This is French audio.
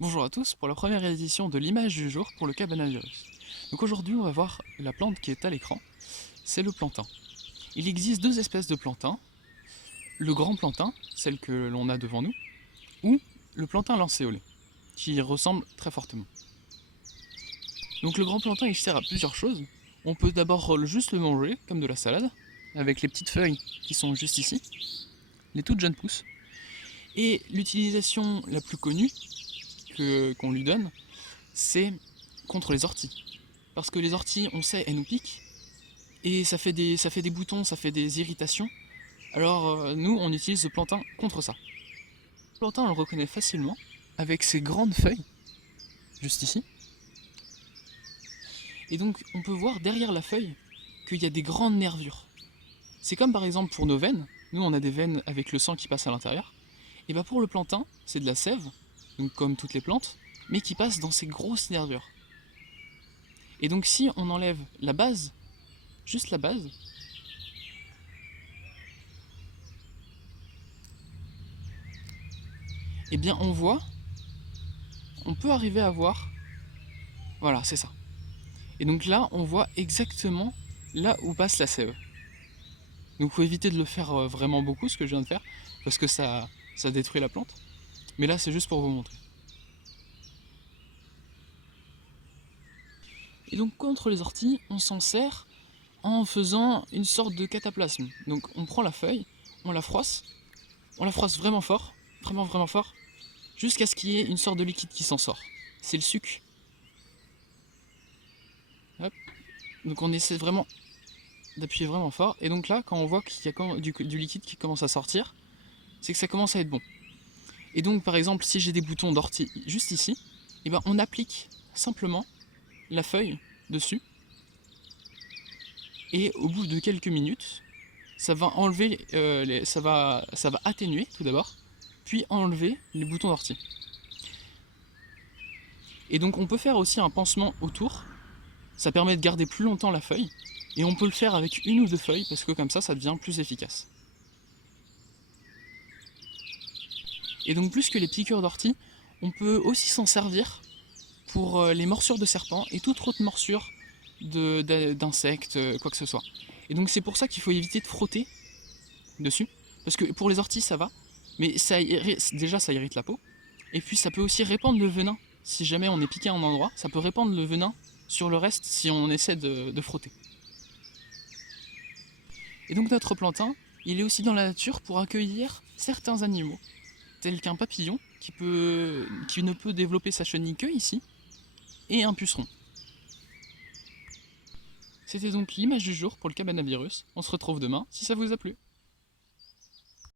Bonjour à tous pour la première édition de l'image du jour pour le Cabanavirus. Donc aujourd'hui on va voir la plante qui est à l'écran, c'est le plantain. Il existe deux espèces de plantain, le grand plantain, celle que l'on a devant nous, ou le plantain lancéolé, qui ressemble très fortement. Donc le grand plantain il sert à plusieurs choses. On peut d'abord juste le manger comme de la salade, avec les petites feuilles qui sont juste ici, les toutes jeunes pousses. Et l'utilisation la plus connue qu'on lui donne, c'est contre les orties. Parce que les orties, on sait, elles nous piquent, et ça fait des boutons, ça fait des irritations. Alors nous, on utilise le plantain contre ça. Le plantain, on le reconnaît facilement, avec ses grandes feuilles, juste ici. Et donc, on peut voir derrière la feuille qu'il y a des grandes nervures. C'est comme par exemple pour nos veines, nous on a des veines avec le sang qui passe à l'intérieur, et bah pour le plantain, c'est de la sève, donc comme toutes les plantes, mais qui passe dans ces grosses nervures. Et donc si on enlève la base, juste la base, eh bien on peut arriver à voir, voilà c'est ça. Et donc là on voit exactement là où passe la sève. Donc il faut éviter de le faire vraiment beaucoup, ce que je viens de faire, parce que ça détruit la plante. Mais là c'est juste pour vous montrer. Et donc contre les orties, on s'en sert en faisant une sorte de cataplasme. Donc on prend la feuille, on la froisse vraiment fort, vraiment fort, jusqu'à ce qu'il y ait une sorte de liquide qui s'en sort. C'est le suc. Hop. Donc on essaie vraiment d'appuyer vraiment fort. Et donc là, quand on voit qu'il y a du liquide qui commence à sortir, c'est que ça commence à être bon. Et donc par exemple, si j'ai des boutons d'ortie juste ici, et ben on applique simplement la feuille dessus. Et au bout de quelques minutes, ça va enlever, ça va atténuer tout d'abord, puis enlever les boutons d'ortie. Et donc on peut faire aussi un pansement autour, ça permet de garder plus longtemps la feuille, et on peut le faire avec une ou deux feuilles, parce que comme ça devient plus efficace. Et donc plus que les piqûres d'ortie, on peut aussi s'en servir pour les morsures de serpents et toute autre morsure d'insectes, quoi que ce soit. Et donc c'est pour ça qu'il faut éviter de frotter dessus, parce que pour les orties ça va, mais déjà ça irrite la peau, et puis ça peut aussi répandre le venin. Si jamais on est piqué à un endroit, ça peut répandre le venin sur le reste si on essaie de frotter. Et donc notre plantain, il est aussi dans la nature pour accueillir certains animaux, tels qu'un papillon qui ne peut développer sa chenille que ici, et un puceron. C'était donc l'image du jour pour le Cabanavirus. On se retrouve demain si ça vous a plu.